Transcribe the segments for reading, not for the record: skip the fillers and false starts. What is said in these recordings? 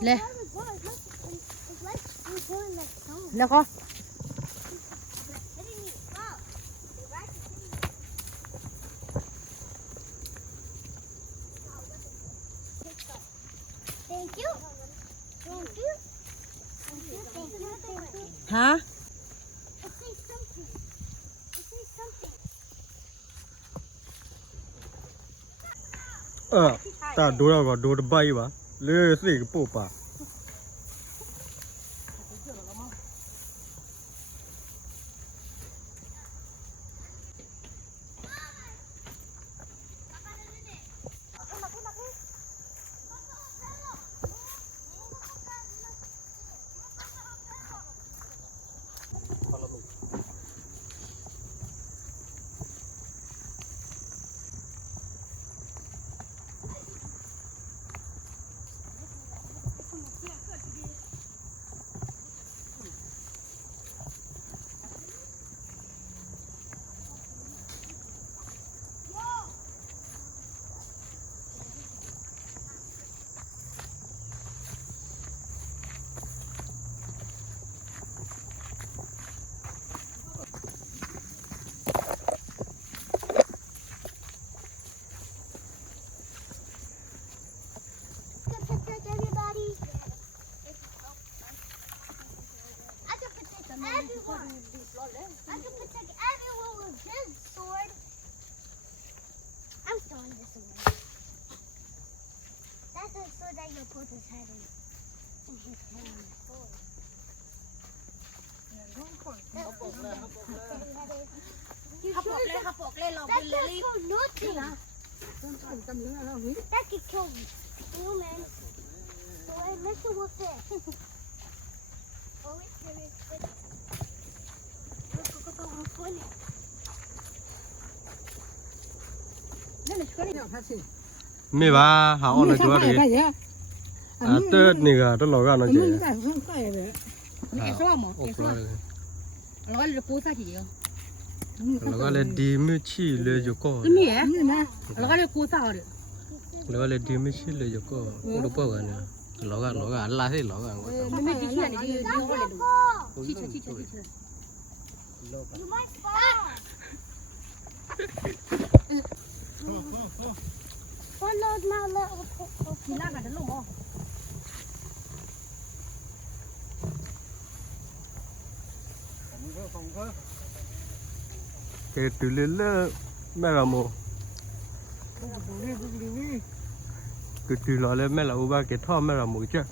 来，来好。Thank you. Thank you. Thank you. Thank you. Thank you. 哈？ It says something. It says something. 大多少个多的八一吧，64个不吧。Good protect everybody. I can protect everyone. I can protect everyone with this sword. I'm throwing this away. That's the sword that you'll put his head in his hand. That can't for nothing. That could kill humans. So I'm messing with it. Oh, it's serious. Go, I'm funny. 没吧，好了，主要的。这那个这老干那些。老干来地没起来就搞。老干来地没起来就搞，我都不干呢。老干拉黑老干。 You might fall. Follow my little. 给对了，买了么？给对了，买了，我把给他买了么去？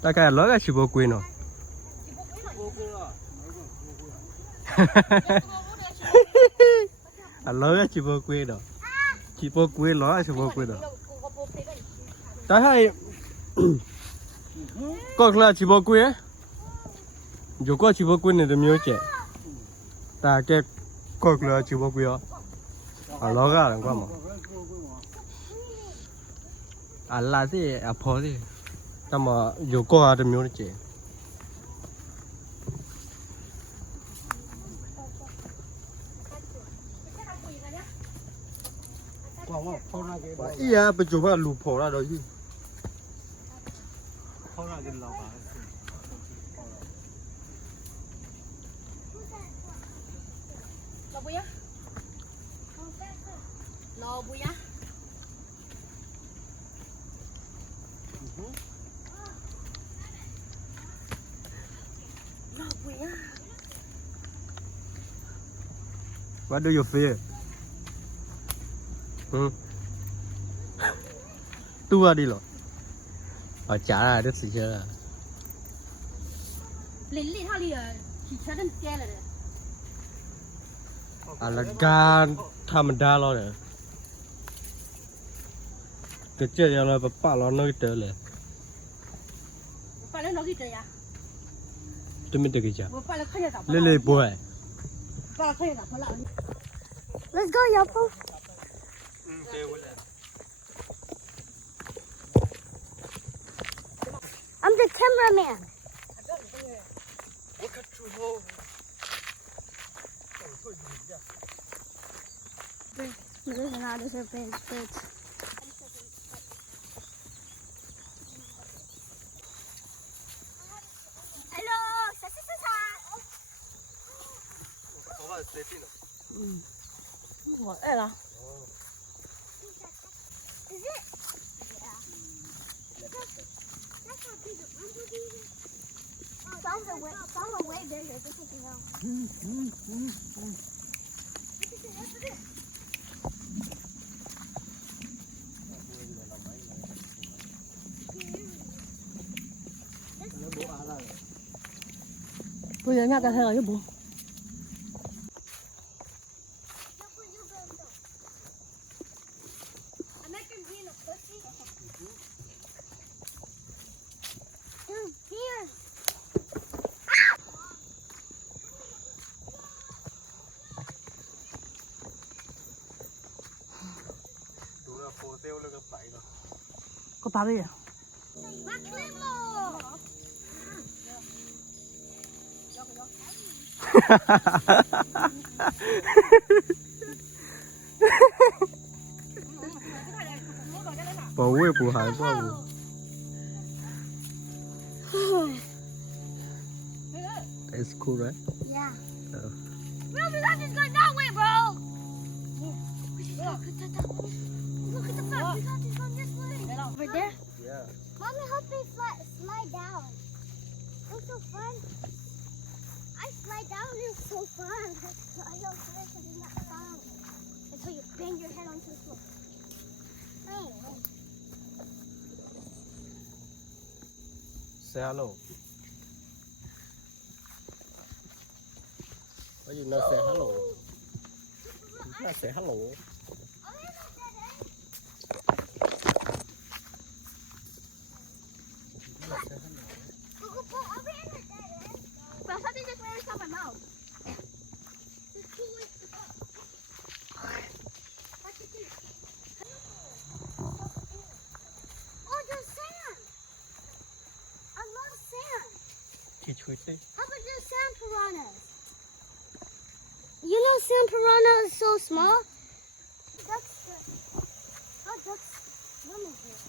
大概哪个起不贵呢？哈哈哈哈！啊，哪个起不贵的？起不贵，哪个起不贵的？但是，搞出来起不贵。 如果起不贵你都没有钱，大概搞出来起不贵啊，啊老个人管嘛，啊拉的啊跑的，那么有搞啊都没有钱。哎呀，不就把路跑了都去。跑了给老板。 老不呀？老不呀？What do you feel? Tua đi rồi. Ở trả ra được gì chưa? Lên thao đi chỉ cho đến xe là được. À là gan tham đa lo rồi. Cái chuyện này là bà lo nói tới rồi. Bà nó nói gì trời à? Tôi mới được cái gì? Bà nó không nhận đâu. Lên lên bùi. Bà nó không nhận đâu. Let's go, Yapo. I'm the cameraman. What this and now this is big bits. Hello, What? Ella. Is it? Yeah. That's how big a bumblebee is. Some are way bigger. This is no. Look at this. Bây giờ nhà ta thấy rồi chứ bố. Dude, here. Có bà bây giờ. Maclemo. Bố quê bố hải bố. It's cool, right? Yeah. Oh. Bro, we got this going that way, bro. Look at the front. We got this going this way. Over there. Yeah. Mommy, help me slide down. It's so fun. I slide down. It's so fun. I don't care because it's not fun. Until you bang your head onto the floor. Oh. Say hello. Why you not say hello? You not say hello. Bro, something just went inside my mouth. There's 2 ways to go. Watch it here. Oh, there's sand. I love sand. Chị chui thế. How about just sand piranhas? You know sand piranha is so small? Ducks. Oh, ducks swimming here.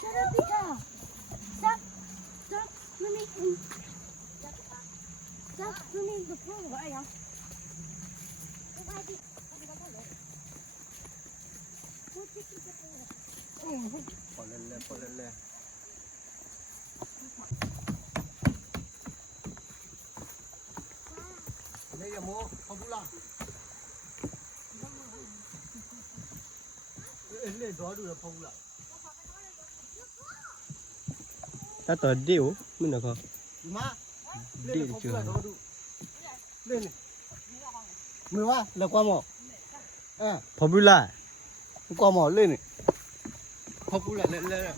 Shut up, Pika. Stop. Stop swimming in. Stop swimming in the pool. Why, y'all? Bỏ lên lên. Đây là mua, không có lòng. Lên đó được không lòng. Ta tờ điệu, mình được không? Má, Điệu lên chưa? không đủ. Lên này. Mười ba, là qua mỏ. À, Popular. qua mỏ lên này. Không cũng là lên lên.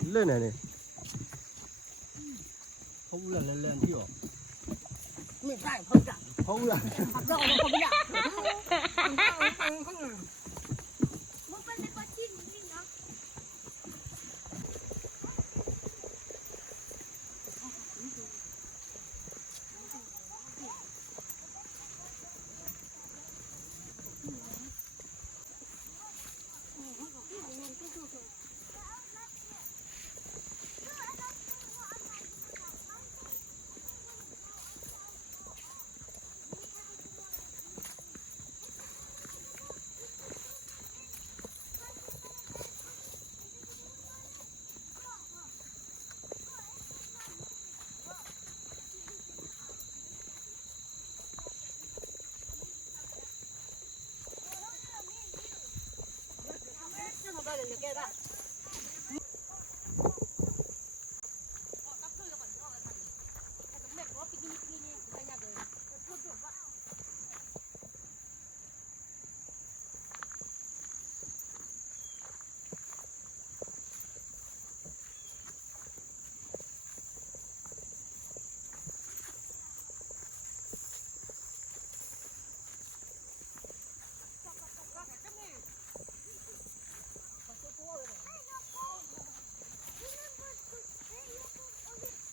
Lên này này. Không cũng là lên lên hiểu. Mình phải không trả. Không là. Học rõ rồi không biết.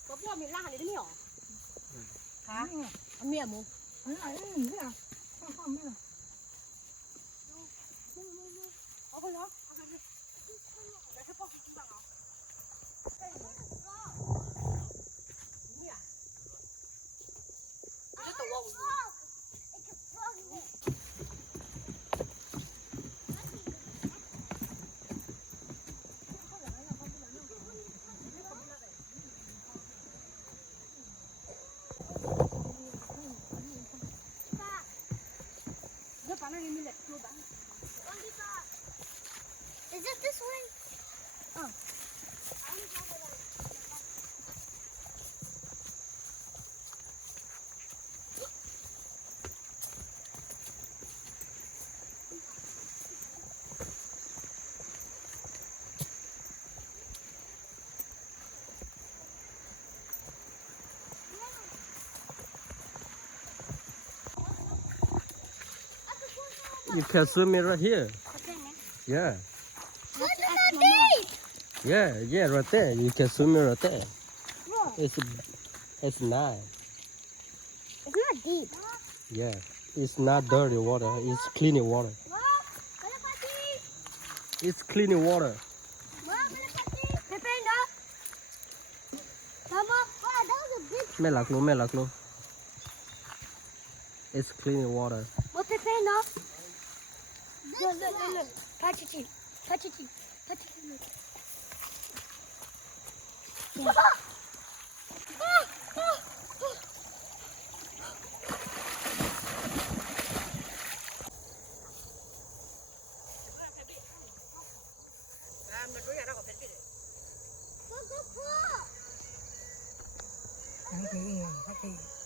Có bùa mình la này đấy nhỉ? 面膜。Is it this way? Oh. You can swim it right here. Yeah. Look at that deep! Yeah, right there. You can swim it right there. Look, It's nice. it's not deep. Yeah. It's not dirty water. It's clean water. Look, Kalapati! It's clean water. Look, Kalapati! Pepe, no. Mama, wow, that was a big... Mẹ lạc luôn. It's clean water. What, Pepe, no? Look. Touch it. Touch it. Go. Cái gì?